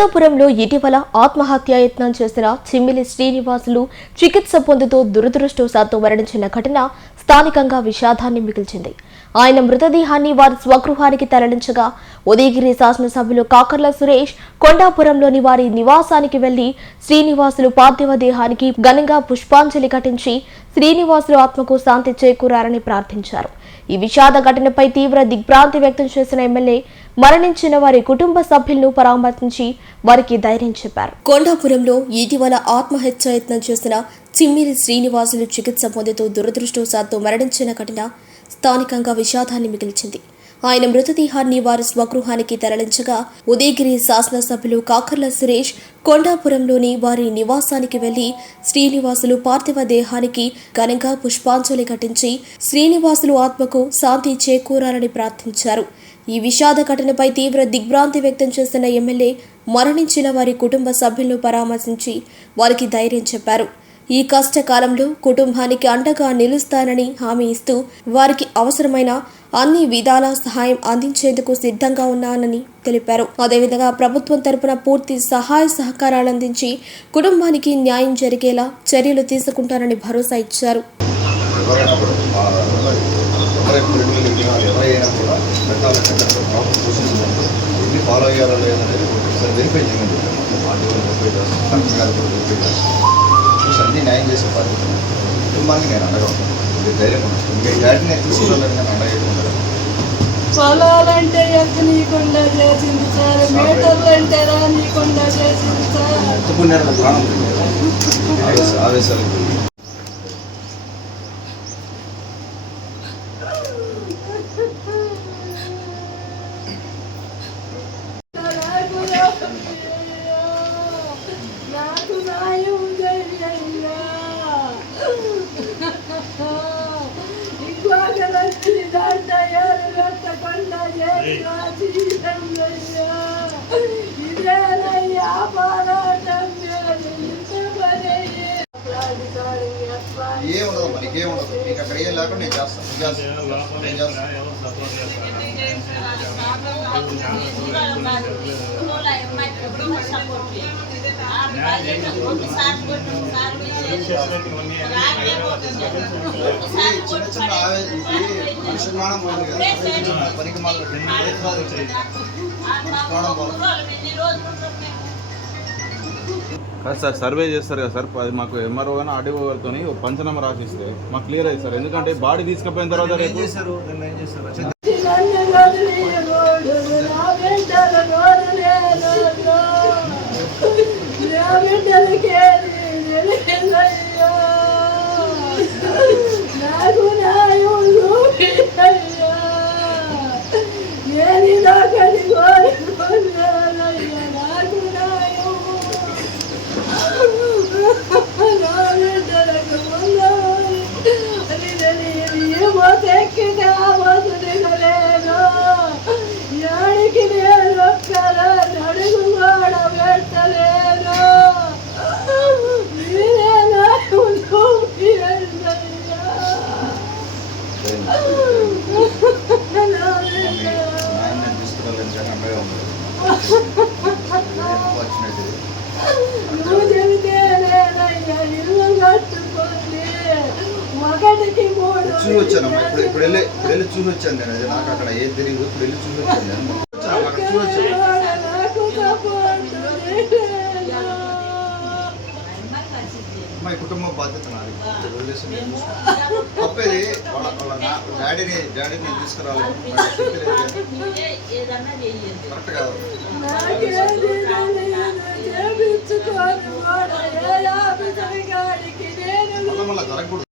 కొండాపురంలో ఇటీవల ఆత్మహత్యాయత్నం చేసిన చిమ్మిలి శ్రీనివాసులు చికిత్స పొందుతూ దురదృష్టవశాత్తు మరణించిన ఘటన స్థానికంగా విషాదాన్ని మిగిల్చింది. ఆయన మృతదేహాన్ని వారి స్వగృహానికి తరలించగా ఉదయగిరి శాసనసభ్యులు కాకర్ల సురేష్ కొండాపురంలోని వారి నివాసానికి వెళ్లి శ్రీనివాసులు పార్థివ దేహానికి ఘనంగా పుష్పాంజలి ఘటించి శ్రీనివాసులు ఆత్మకు శాంతి చేకూరారని ప్రార్థించారు. ఈ విషాద ఘటనపై తీవ్ర దిగ్భ్రాంతి వ్యక్తం చేసిన ఎమ్మెల్యే మరణించిన వారి కుటుంబ సభ్యులను పరామర్శించి వారికి ధైర్యం చెప్పారు. కొండాపురంలో ఇటీవల ఆత్మహత్యాయత్నం చేసిన చిమ్మిలి శ్రీనివాసులు చికిత్స పొందుతూ దురదృష్టవశాత్తు మరణించిన ఘటన స్థానికంగా విషాదాన్ని మిగిల్చింది. ఆయన మృతదేహాన్ని వారి స్వగృహానికి తరలించగా ఉదయగిరి శాసనసభ్యులు కాకర్ల సురేష్ కొండాపురంలోని వారి నివాసానికి వెళ్లి శ్రీనివాసులు పార్థివ దేహానికి ఘనంగా పుష్పాంజలి ఘటించి శ్రీనివాసులు ఆత్మకు శాంతి చేకూరాలని ప్రార్థించారు. ఈ విషాద ఘటనపై తీవ్ర దిగ్భ్రాంతి వ్యక్తం చేసిన ఎమ్మెల్యే మరణించిన వారి కుటుంబ సభ్యులను పరామర్శించి వారికి ధైర్యం చెప్పారు. ఈ కష్టకాలంలో కుటుంబానికి అండగా నిలుస్తానని హామీ ఇస్తూ వారికి అవసరమైన అన్ని విధాల సహాయం అందించేందుకు సిద్ధంగా ఉన్నానని తెలిపారు. అదేవిధంగా ప్రభుత్వం తరపున పూర్తి సహాయ సహకారాలు అందించి కుటుంబానికి న్యాయం జరిగేలా చర్యలు తీసుకుంటారని భరోసా ఇచ్చారు. అన్ని న్యాయం చేసే పరిస్థితి కుటుంబానికి నేను అండగా ఉంటాను. ధైర్యం ఇంకా డాడీని తీసుకురాలని నేను అండగా ఉంటాను. పొలాలంటే ఎత్తు నీకుండా చేసింది సార్, మీటర్లు అంటే రానికుండా చేసింది సార్. ఎత్తుకున్నారు ప్రాణం ఆవేశాలు ఏముండదు, మనకేముండదు. మీకు అక్కడ ఏం లేకుండా నేను చేస్తాను. చిన్న చిన్న అనుష్మానం పోయింది కదా, పనికి మాకు కాదు సార్, సర్వే చేస్తారు కదా సార్, అది మాకు ఎంఆర్ఓ కానీ ఆర్డీఓ గారితో పంచనామా రాసిస్తే మాకు క్లియర్ అయ్యింది సార్. ఎందుకంటే బాడీ తీసుకుపోయిన తర్వాత ఏం చేస్తారు. చూసి వచ్చానమ్మా, ఇప్పుడు వెళ్ళి చూసి వచ్చాను నేను. అది నాకు అక్కడ ఏం తెలియదు, ఇప్పుడు వెళ్ళి చూసి వచ్చాను నేను. అక్కడ చూసి మా కుటుంబ బాధ్యత నాది. తప్పేది వాళ్ళ డాడీని తీసుకురావాలి. కరెక్ట్ కాదు. మళ్ళీ జరగకూడదు.